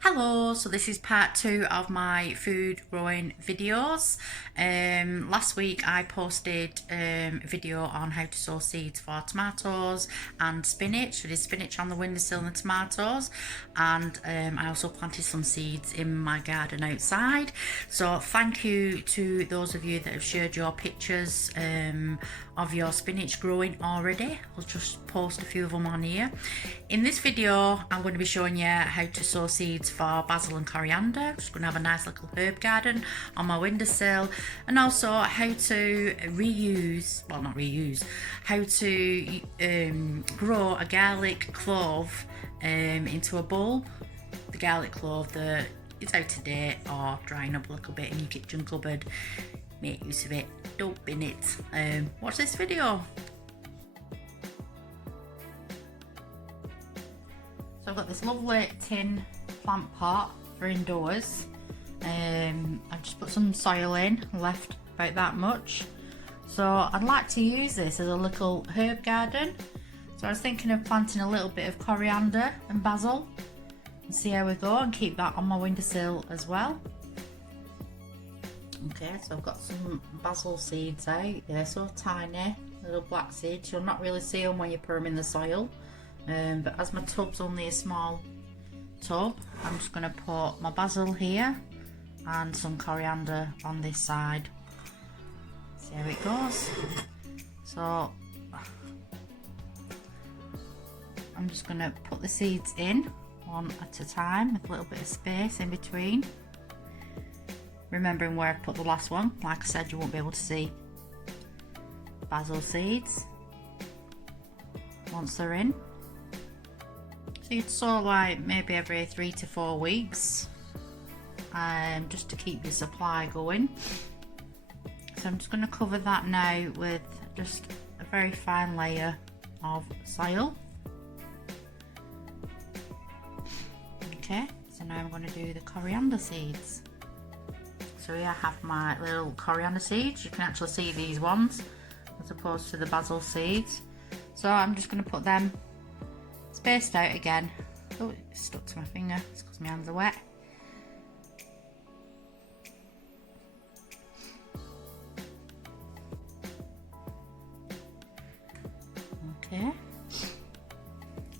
Hello, so this is part 2 of my food growing videos. Last week I posted a video on how to sow seeds for tomatoes and spinach. I did spinach on the windowsill and the tomatoes, and I also planted some seeds in my garden outside. So thank you to those of you that have shared your pictures of your spinach growing already. I'll just post a few of them on here. In this video I'm going to be showing you how to sow seeds for basil and coriander. I'm just going to have a nice little herb garden on my windowsill, and also how to how to grow a garlic clove into a bulb. The garlic clove that is out of date or drying up a little bit in your kitchen cupboard. Make use of it, don't bin it. Watch this video. So I've got this lovely tin plant pot for indoors. I've just put some soil in, left about that much. So I'd like to use this as a little herb garden. So I was thinking of planting a little bit of coriander and basil and see how we go, and keep that on my windowsill as well. Okay, so I've got some basil seeds out. They're so tiny, little black seeds. You'll not really see them when you put them in the soil. But as my tub's only a small tub, I'm just going to put my basil here and some coriander on this side. See how it goes. So I'm just going to put the seeds in one at a time with a little bit of space in between. Remembering where I put the last one, like I said, you won't be able to see basil seeds once they're in. So you'd sow like maybe every 3 to 4 weeks, just to keep your supply going. So I'm just going to cover that now with just a very fine layer of soil. Okay, so now I'm going to do the coriander seeds. So here I have my little coriander seeds. You can actually see these ones as opposed to the basil seeds. So I'm just going to put them spaced out again. Oh, it's stuck to my finger. It's because my hands are wet. Okay.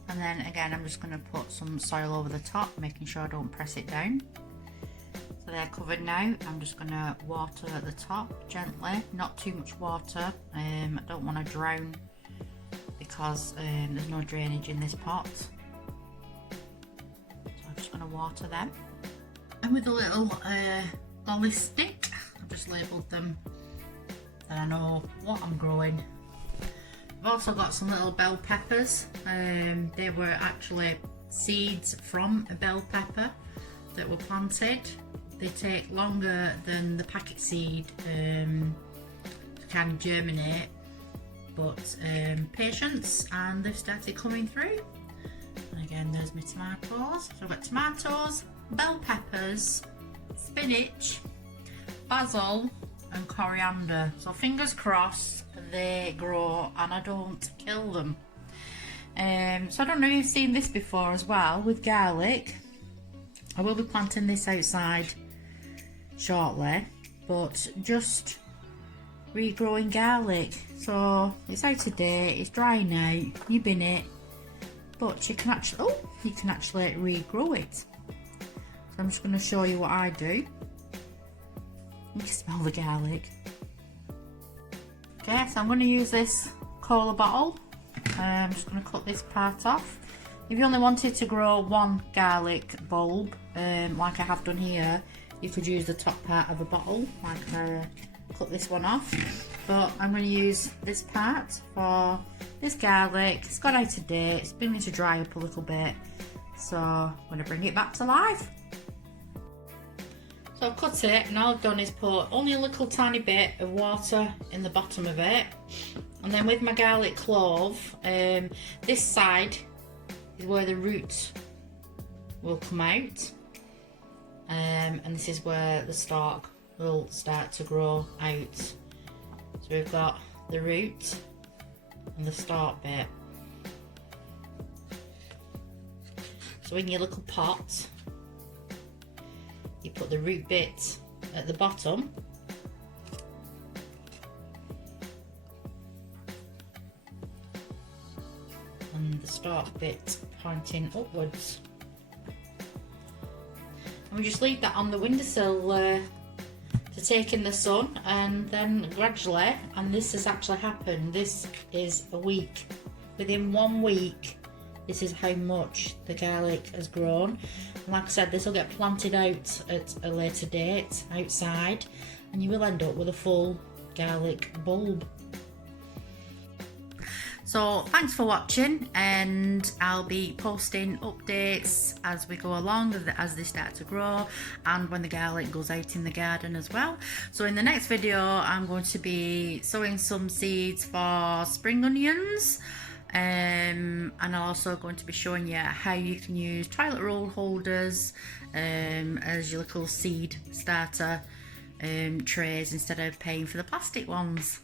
And then again, I'm just going to put some soil over the top, making sure I don't press it down. So they're covered now. I'm just going to water at the top gently, not too much water. I don't want to drown because there's no drainage in this pot. So I'm just going to water them. And with a little lolly stick, I've just labelled them and I know what I'm growing. I've also got some little bell peppers. They were actually seeds from a bell pepper that were planted. They take longer than the packet seed to kind of germinate, but patience, and they've started coming through. And again, there's my tomatoes. So I've got tomatoes, bell peppers, spinach, basil and coriander. So fingers crossed they grow and I don't kill them. So I don't know if you've seen this before as well with garlic. I will be planting this outside shortly, but just regrowing garlic. So it's out of date, it's drying out, you bin it, but you can actually regrow it. So I'm just going to show you what I do. You can smell the garlic. Okay, so I'm going to use this cola bottle. I'm just going to cut this part off. If you only wanted to grow one garlic bulb, like I have done here, you could use the top part of a bottle, like cut this one off. But I'm going to use this part for this garlic. It's got out of date, it's been to dry up a little bit, so I'm going to bring it back to life. So I've cut it, and all I've done is put only a little tiny bit of water in the bottom of it, and then with my garlic clove, this side is where the root will come out, and this is where the stalk will start to grow out. So we've got the root and the stalk bit. So in your little pot, you put the root bit at the bottom. And the stalk bit pointing upwards. And we just leave that on the windowsill to take in the sun, and then gradually, and this has actually happened, this is a week. Within 1 week, this is how much the garlic has grown. And like I said, this will get planted out at a later date outside, and you will end up with a full garlic bulb. So thanks for watching, and I'll be posting updates as we go along, as they start to grow, and when the garlic goes out in the garden as well. So in the next video, I'm going to be sowing some seeds for spring onions, and I'm also going to be showing you how you can use toilet roll holders as your little seed starter trays instead of paying for the plastic ones.